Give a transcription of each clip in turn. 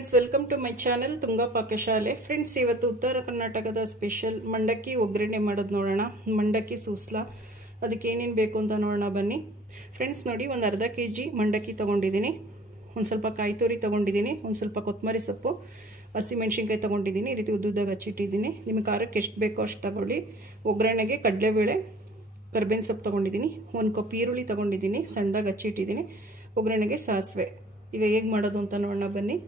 Friends, welcome to my channel Tunga ಪಾಕಶಾಲೆ. Friends, ಇವತ್ತು ಉತ್ತರ ಕರ್ನಾಟಕದ ಸ್ಪೆಷಲ್ ಮಂಡಕ್ಕಿ ಒಗ್ಗರಣೆ ಮಾಡೋದು ನೋಡೋಣ. ಮಂಡಕ್ಕಿ ಸೂಸ್ಲಾ, ಅದಕ್ಕೆ ಏನೇನು ಬೇಕು ಅಂತ ನೋಡೋಣ ಬನ್ನಿ. ಫ್ರೆಂಡ್ಸ್ ನೋಡಿ, ಒಂದು ಅರ್ಧ kg ಮಂಡಕ್ಕಿ ತೊಗೊಂಡಿದ್ದೀನಿ, ಒಂದು ಸ್ವಲ್ಪ ಕಾಯಿ ತುರಿ ತೊಗೊಂಡಿದ್ದೀನಿ, ಒಂದು ಸ್ವಲ್ಪ ಕೊತ್ತಂಬರಿ ಸೊಪ್ಪು, ಹಸಿಮೆಣ್ಸಿನ್ಕಾಯಿ ತೊಗೊಂಡಿದ್ದೀನಿ. ಈ ರೀತಿ ಉದ್ದುದ್ದಾಗಿ ಹಚ್ಚಿಟ್ಟಿದ್ದೀನಿ. ನಿಮಗೆ ಖಾರಕ್ಕೆ ಎಷ್ಟು ಬೇಕೋ ಅಷ್ಟು ತಗೊಳ್ಳಿ. ಒಗ್ಗರಣೆಗೆ ಕಡಲೆಬೇಳೆ, ಕರ್ಬೇವಿನ ಸೊಪ್ಪು ತೊಗೊಂಡಿದ್ದೀನಿ, ಒಂದು ಕಪ್ ಈರುಳ್ಳಿ ತೊಗೊಂಡಿದ್ದೀನಿ, ಸಣ್ಣದಾಗಿ ಹಚ್ಚಿಟ್ಟಿದ್ದೀನಿ. ಒಗ್ಗರಣೆಗೆ ಸಾಸಿವೆ. ಈಗ ಹೇಗೆ ಮಾಡೋದು ಅಂತ ನೋಡೋಣ ಬನ್ನಿ.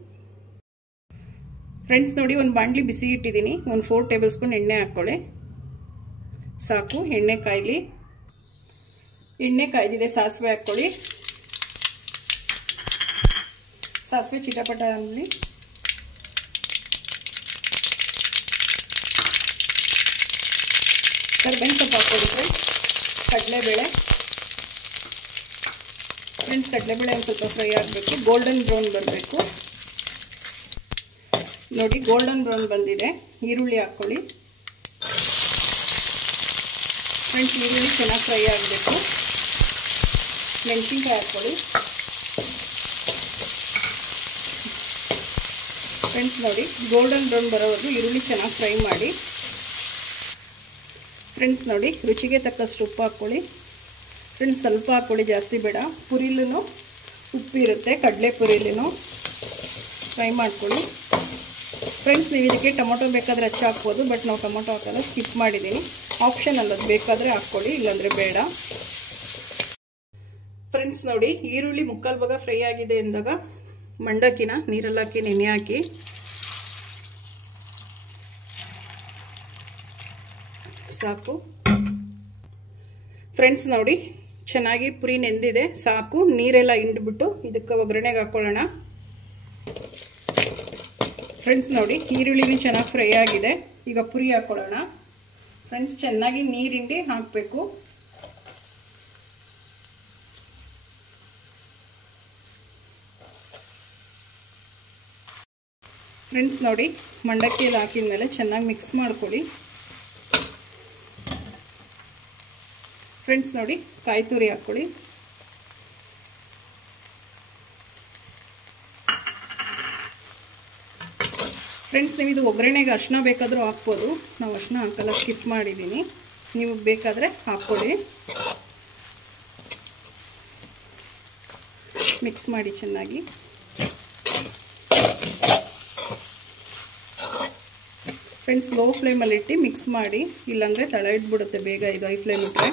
ಫ್ರೆಂಡ್ಸ್ ನೋಡಿ, ಒಂದು ಬಾಣಲಿ ಬಿಸಿ ಇಟ್ಟಿದ್ದೀನಿ, ಒಂದು 4 ಟೇಬಲ್ ಸ್ಪೂನ್ ಎಣ್ಣೆ ಹಾಕ್ಕೊಳ್ಳಿ ಸಾಕು. ಎಣ್ಣೆ ಕಾಯ್ಲಿ. ಎಣ್ಣೆ ಕಾಯ್ದಿದೆ, ಸಾಸಿವೆ ಹಾಕ್ಕೊಳ್ಳಿ. ಸಾಸಿವೆ ಚಿಟಪಟ ಆಗಲಿ. ಕರ್ಬೇವಿನ ಸೊಪ್ಪು ಹಾಕ್ಕೊಳ್ಳಿ. ಕಡಲೆಬೇಳೆ. ಫ್ರೆಂಡ್ಸ್, ಕಡಲೆಬೇಳೆ ಒಂದು ಸ್ವಲ್ಪ ಫ್ರೈ ಆಗಬೇಕು, ಗೋಲ್ಡನ್ ಬ್ರೌನ್ ಬರಬೇಕು. ನೋಡಿ, ಗೋಲ್ಡನ್ ಬ್ರೌನ್ ಬಂದಿದೆ. ಈರುಳ್ಳಿ ಹಾಕ್ಕೊಳ್ಳಿ. ಫ್ರೆಂಡ್ಸ್, ಈರುಳ್ಳಿ ಚೆನ್ನಾಗಿ ಫ್ರೈ ಆಗಬೇಕು. ಮೆಣಸಿನ್ಕಾಯಿ ಹಾಕ್ಕೊಳ್ಳಿ. ಫ್ರೆಂಡ್ಸ್ ನೋಡಿ, ಗೋಲ್ಡನ್ ಬ್ರೌನ್ ಬರೋವರೆಗೂ ಈರುಳ್ಳಿ ಚೆನ್ನಾಗಿ ಫ್ರೈ ಮಾಡಿ. ಫ್ರೆಂಡ್ಸ್ ನೋಡಿ, ರುಚಿಗೆ ತಕ್ಕಷ್ಟು ಉಪ್ಪು ಹಾಕ್ಕೊಳ್ಳಿ. ಫ್ರೆಂಡ್ಸ್, ಸ್ವಲ್ಪ ಹಾಕ್ಕೊಳ್ಳಿ, ಜಾಸ್ತಿ ಬೇಡ. ಪುರಿಲೂ ಉಪ್ಪು ಇರುತ್ತೆ, ಕಡಲೆ ಪುರಿಲೂ ಫ್ರೈ ಮಾಡ್ಕೊಳ್ಳಿ. ಫ್ರೆಂಡ್ಸ್, ನೀವು ಇದಕ್ಕೆ ಟೊಮೊಟೊ ಬೇಕಾದರೆ ಹಚ್ಚಿ ಹಾಕ್ಬೋದು, ಬಟ್ ನಾವು ಟೊಮೊಟೊ ಹಾಕೋಲ್ಲ, ಸ್ಕಿಪ್ ಮಾಡಿದ್ದೀನಿ. ಆಪ್ಷನ್ ಅಲ್ಲದು, ಬೇಕಾದರೆ ಹಾಕ್ಕೊಳ್ಳಿ, ಇಲ್ಲಾಂದರೆ ಬೇಡ. ಫ್ರೆಂಡ್ಸ್ ನೋಡಿ, ಈರುಳ್ಳಿ ಮುಕ್ಕಾಲು ಭಾಗ ಫ್ರೈ ಆಗಿದೆ ಎಂದಾಗ ಮಂಡಕ್ಕಿನ ನೀರಲ್ಲಿ ಹಾಕಿ ನೆನೆ ಹಾಕಿ. ಸಾಕು. ಫ್ರೆಂಡ್ಸ್ ನೋಡಿ, ಚೆನ್ನಾಗಿ ಪುರಿ ನೆಂದಿದೆ, ಸಾಕು. ನೀರೆಲ್ಲ ಹಿಂಡ್ಬಿಟ್ಟು ಇದಕ್ಕೆ ಒಗ್ಗರಣೆಗೆ ಹಾಕ್ಕೊಳ್ಳೋಣ. ಫ್ರೆಂಡ್ಸ್ ನೋಡಿ, ಈರುಳ್ಳಿನೂ ಚೆನ್ನಾಗಿ ಫ್ರೈ ಆಗಿದೆ. ಈಗ ಪುರಿ ಹಾಕ್ಕೊಳ್ಳೋಣ. ಫ್ರೆಂಡ್ಸ್, ಚೆನ್ನಾಗಿ ನೀರು ಹಿಂಡಿ ಹಾಕಬೇಕು. ಫ್ರೆಂಡ್ಸ್ ನೋಡಿ, ಮಂಡಕ್ಕಿಯಲ್ಲಿ ಹಾಕಿದ ಮೇಲೆ ಚೆನ್ನಾಗಿ ಮಿಕ್ಸ್ ಮಾಡ್ಕೊಳ್ಳಿ. ಫ್ರೆಂಡ್ಸ್ ನೋಡಿ, ಕಾಯಿ ತುರಿ ಹಾಕ್ಕೊಳ್ಳಿ. ಫ್ರೆಂಡ್ಸ್, ನೀವು ಇದು ಒಗ್ಗರಣೆಗೆ ಅರಿಶಿನ ಬೇಕಾದರೂ ಹಾಕ್ಬೋದು, ನಾವು ಅರಿಶಿನ ಹಾಕಲ್ಲ, ಸ್ಕಿಪ್ ಮಾಡಿದ್ದೀನಿ. ನೀವು ಬೇಕಾದರೆ ಹಾಕ್ಕೊಳ್ಳಿ. ಮಿಕ್ಸ್ ಮಾಡಿ ಚೆನ್ನಾಗಿ. ಫ್ರೆಂಡ್ಸ್, ಲೋ ಫ್ಲೇಮಲ್ಲಿಟ್ಟು ಮಿಕ್ಸ್ ಮಾಡಿ, ಇಲ್ಲಾಂದರೆ ತಳ ಇಟ್ಬಿಡುತ್ತೆ ಬೇಗ ಇದು ಹೈ ಫ್ಲೇಮ್ ಇಟ್ಟರೆ.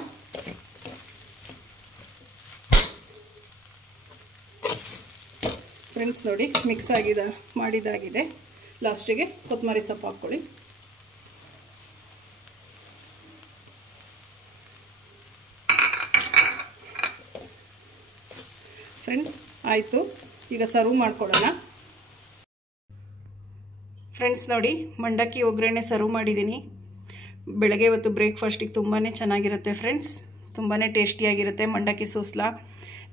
ಫ್ರೆಂಡ್ಸ್ ನೋಡಿ, ಮಿಕ್ಸ್ ಮಾಡಿದಾಗಿದೆ. ಲಾಸ್ಟಿಗೆ ಕೊತ್ತಂಬರಿ ಸೊಪ್ಪು ಹಾಕ್ಕೊಳ್ಳಿ. ಫ್ರೆಂಡ್ಸ್ ಆಯಿತು, ಈಗ ಸರ್ವ್ ಮಾಡ್ಕೊಳ್ಳೋಣ. ಫ್ರೆಂಡ್ಸ್ ನೋಡಿ, ಮಂಡಕ್ಕಿ ಒಗ್ಗರಣೆ ಸರ್ವ್ ಮಾಡಿದ್ದೀನಿ. ಬೆಳಗ್ಗೆ ಇವತ್ತು ಬ್ರೇಕ್ಫಾಸ್ಟಿಗೆ ತುಂಬಾ ಚೆನ್ನಾಗಿರುತ್ತೆ ಫ್ರೆಂಡ್ಸ್, ತುಂಬಾ ಟೇಸ್ಟಿಯಾಗಿರುತ್ತೆ ಮಂಡಕ್ಕಿ ಸೂಸ್ಲಾ.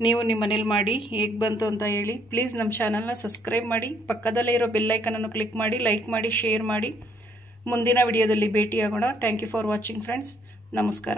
ನೀವು ನಿಮ್ಮ ಮನೇಲಿ ಮಾಡಿ ಹೇಗೆ ಬಂತು ಅಂತ ಹೇಳಿ. ಪ್ಲೀಸ್ ನಮ್ಮ ಚಾನಲ್ನ ಸಬ್ಸ್ಕ್ರೈಬ್ ಮಾಡಿ, ಪಕ್ಕದಲ್ಲೇ ಇರೋ ಬೆಲ್ಲೈಕನನ್ನು ಕ್ಲಿಕ್ ಮಾಡಿ, ಲೈಕ್ ಮಾಡಿ, ಶೇರ್ ಮಾಡಿ. ಮುಂದಿನ ವಿಡಿಯೋದಲ್ಲಿ ಭೇಟಿಯಾಗೋಣ. Thank you for watching friends. ನಮಸ್ಕಾರ.